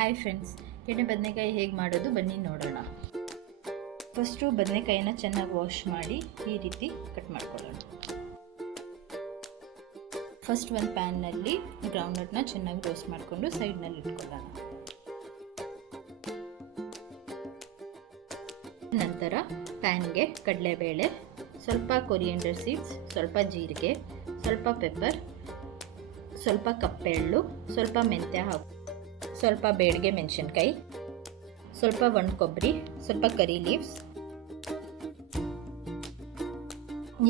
Hi friends, ಎಣ್ಣೆ ಬದನೆಕಾಯಿ ಹೇಗೆ ಮಾಡೋದು ಬನ್ನಿ ನೋಡೋಣ. ಫಸ್ಟು ಬದನೆಕಾಯಿನ ಚೆನ್ನಾಗಿ ವಾಶ್ ಮಾಡಿ ಈ ರೀತಿ ಕಟ್ ಮಾಡ್ಕೊಳ್ಳೋಣ. ಫಸ್ಟ್ ಒಂದು ಪ್ಯಾನ್ನಲ್ಲಿ ಗ್ರೌಂಡ್ನಟ್ನ ಚೆನ್ನಾಗಿ ರೋಸ್ಟ್ ಮಾಡಿಕೊಂಡು ಸೈಡ್ನಲ್ಲಿ ಇಟ್ಕೊಳ್ಳೋಣ. ನಂತರ ಪ್ಯಾನ್ಗೆ ಕಡಲೆಬೇಳೆ, ಸ್ವಲ್ಪ ಕೊರಿಯಂಡರ್ ಸೀಡ್ಸ್, ಸ್ವಲ್ಪ ಜೀರಿಗೆ, ಸ್ವಲ್ಪ ಪೆಪ್ಪರ್, ಸ್ವಲ್ಪ ಕಪ್ಪೆಳ್ಳು, ಸ್ವಲ್ಪ ಮೆಂತ್ಯ ಹಾಕು, ಸ್ವಲ್ಪ ಬೇಡಿಗೆ ಮೆಣಸಿನ್ಕಾಯಿ, ಸ್ವಲ್ಪ ಒಣ ಕೊಬ್ಬರಿ, ಸ್ವಲ್ಪ ಕರಿ ಲೀವ್ಸ್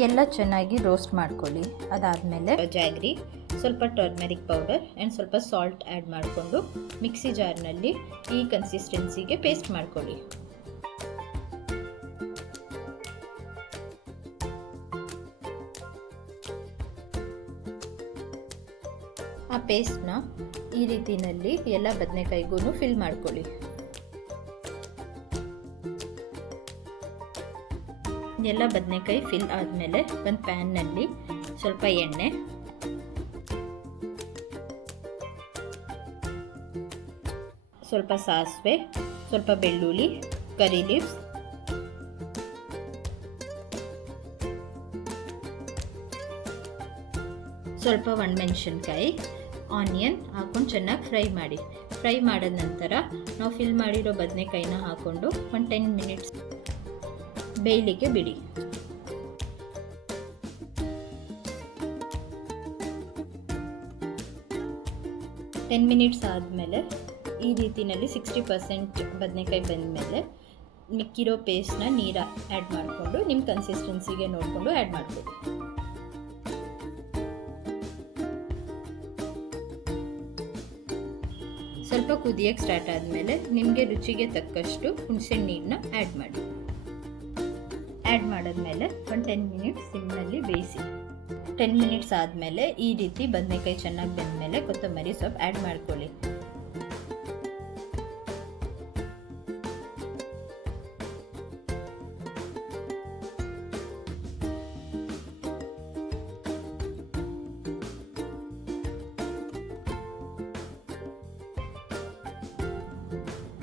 ಎಲ್ಲ ಚೆನ್ನಾಗಿ ರೋಸ್ಟ್ ಮಾಡ್ಕೊಳ್ಳಿ. ಅದಾದಮೇಲೆ ಜಾಗ್ರಿ, ಸ್ವಲ್ಪ ಟರ್ಮರಿಕ್ ಪೌಡರ್ ಆ್ಯಂಡ್ ಸ್ವಲ್ಪ ಸಾಲ್ಟ್ ಆ್ಯಡ್ ಮಾಡಿಕೊಂಡು ಮಿಕ್ಸಿ ಜಾರ್ನಲ್ಲಿ ಈ ಕನ್ಸಿಸ್ಟೆನ್ಸಿಗೆ ಪೇಸ್ಟ್ ಮಾಡ್ಕೊಳ್ಳಿ. ಆ ಪೇಸ್ಟ್ನ ಈ ರೀತಿಯಲ್ಲಿ ಎಲ್ಲ ಬದನೆಕಾಯಿಗೂ ಫಿಲ್ ಮಾಡ್ಕೊಳ್ಳಿ. ಎಲ್ಲ ಬದನೆಕಾಯಿ ಫಿಲ್ ಆದಮೇಲೆ ಒಂದು ಪ್ಯಾನ್ನಲ್ಲಿ ಸ್ವಲ್ಪ ಎಣ್ಣೆ, ಸ್ವಲ್ಪ ಸಾಸಿವೆ, ಸ್ವಲ್ಪ ಬೆಳ್ಳುಳ್ಳಿ, ಕರಿ ಲೀವ್ಸ್, ಸ್ವಲ್ಪ ಒಣಮೆಣಸಿನ್ಕಾಯಿ, ಆನಿಯನ್ ಹಾಕೊಂಡು ಚೆನ್ನಾಗಿ ಫ್ರೈ ಮಾಡಿದ ನಂತರ ನಾವು ಫಿಲ್ ಮಾಡಿರೋ ಬದನೆಕಾಯಿನ ಹಾಕ್ಕೊಂಡು ಒಂದು 10 ಮಿನಿಟ್ಸ್ ಬೇಯಲಿಕ್ಕೆ ಬಿಡಿ. ಟೆನ್ ಮಿನಿಟ್ಸ್ ಆದಮೇಲೆ ಈ ರೀತಿಯಲ್ಲಿ 60% ಬದನೆಕಾಯಿ ಬಂದಮೇಲೆ ಮಿಕ್ಕಿರೋ ಪೇಸ್ಟ್ನ ನೀರು ಆ್ಯಡ್ ಮಾಡಿಕೊಂಡು ನಿಮ್ಮ ಕನ್ಸಿಸ್ಟೆನ್ಸಿಗೆ ನೋಡಿಕೊಂಡು ಆ್ಯಡ್ ಮಾಡ್ಕೊಳ್ಳಿ. ಸ್ವಲ್ಪ ಕುದಿಯೋಕ್ಕೆ ಸ್ಟಾರ್ಟ್ ಆದಮೇಲೆ ನಿಮಗೆ ರುಚಿಗೆ ತಕ್ಕಷ್ಟು ಹುಣಸೆಹಣ್ಣು ನೀರನ್ನ ಆ್ಯಡ್ ಮಾಡಿ. ಆ್ಯಡ್ ಮಾಡಿದ್ಮೇಲೆ ಒಂದು 10 ಮಿನಿಟ್ಸ್ ಸಿಮ್ನಲ್ಲಿ ಬೇಯಿಸಿ. 10 ಮಿನಿಟ್ಸ್ ಆದಮೇಲೆ ಈ ರೀತಿ ಬದನೆಕಾಯಿ ಚೆನ್ನಾಗಿ ಬೆಂದಮೇಲೆ ಕೊತ್ತಂಬರಿ ಸೊಪ್ಪು ಆ್ಯಡ್ ಮಾಡ್ಕೊಳ್ಳಿ.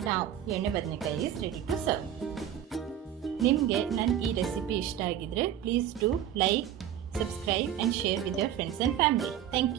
Now, ಎಣ್ಣೆ ಬದನೆಕಾಯಿ is ready to serve. ನಿಮಗೆ ನನ್ನ ಈ ರೆಸಿಪಿ ಇಷ್ಟ ಆಗಿದ್ರೆ please do like, subscribe and share with your friends and family. Thank you.